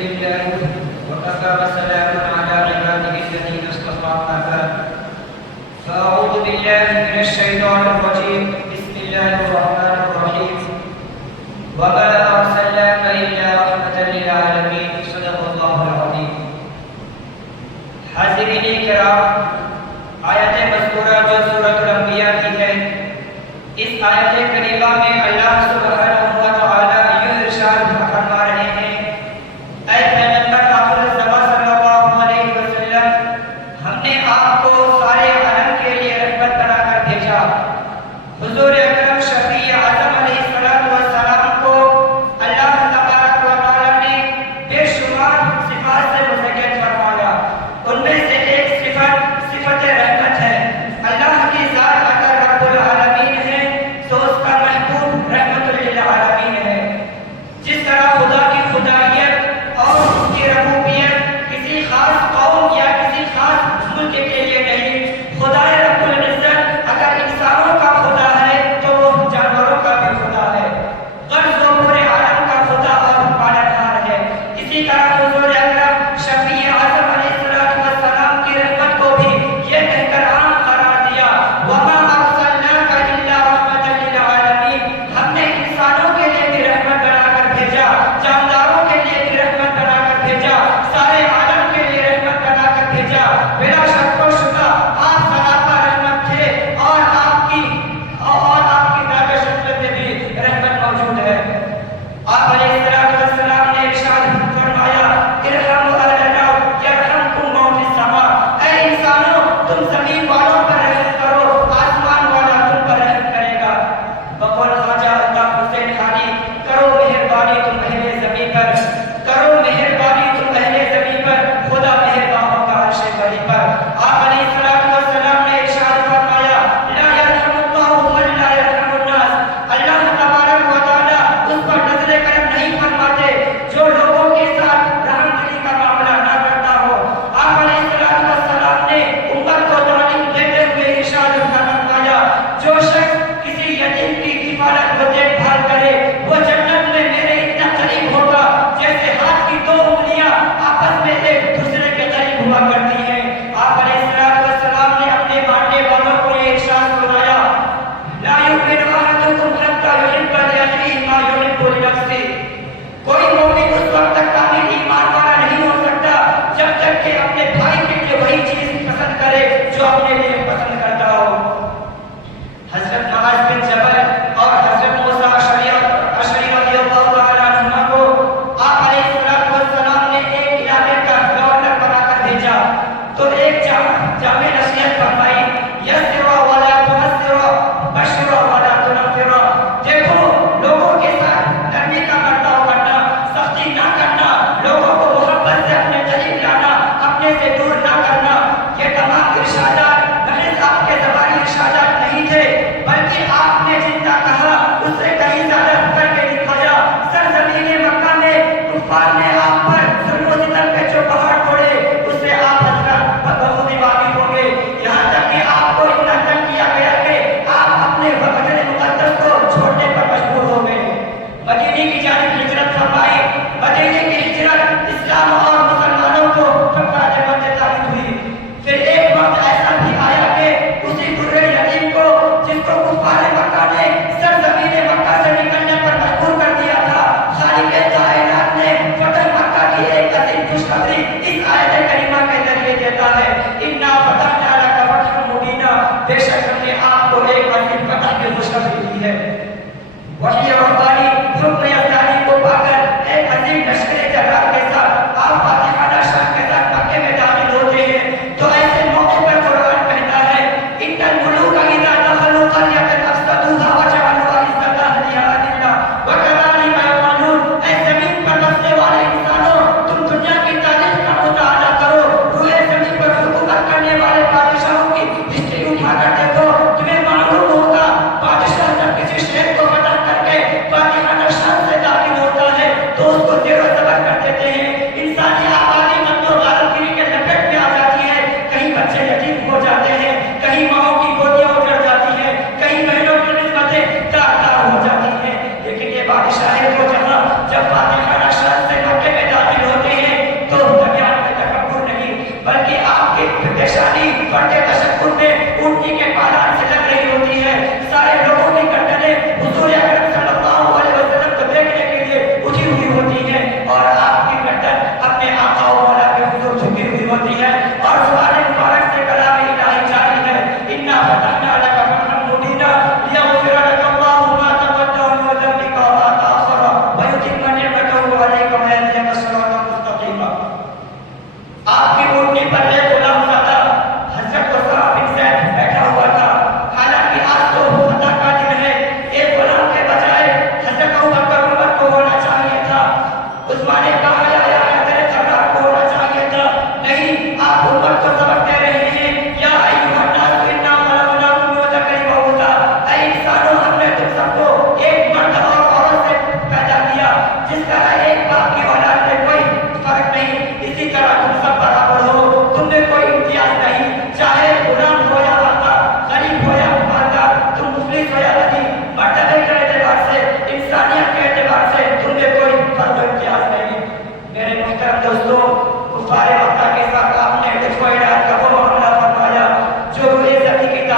لله وكفى وسلام على عباده الذين اصطفى أما بعد فأعوذ بالله من الشيطان الرجيم بسم الله الرحمن الرحيم وما أرسلناك إلا رحمة للعالمين صدق الله العظيم. حاضرین کرام، آیت مذکورہ جو سورۃ الانبیاء کی ہے، اس آیت کریمہ میں اللہ سبحانہ و تعالی یوں ارشاد فرما رہے ہیں: اے پیغمبر آخر الزمان صلی اللہ علیہ وسلم، ہم نے آپ کو سارے عالم کے لیے رحمت بنا کر بھیجا. حضور اکرم شفیع اعظم علیہ السلام کو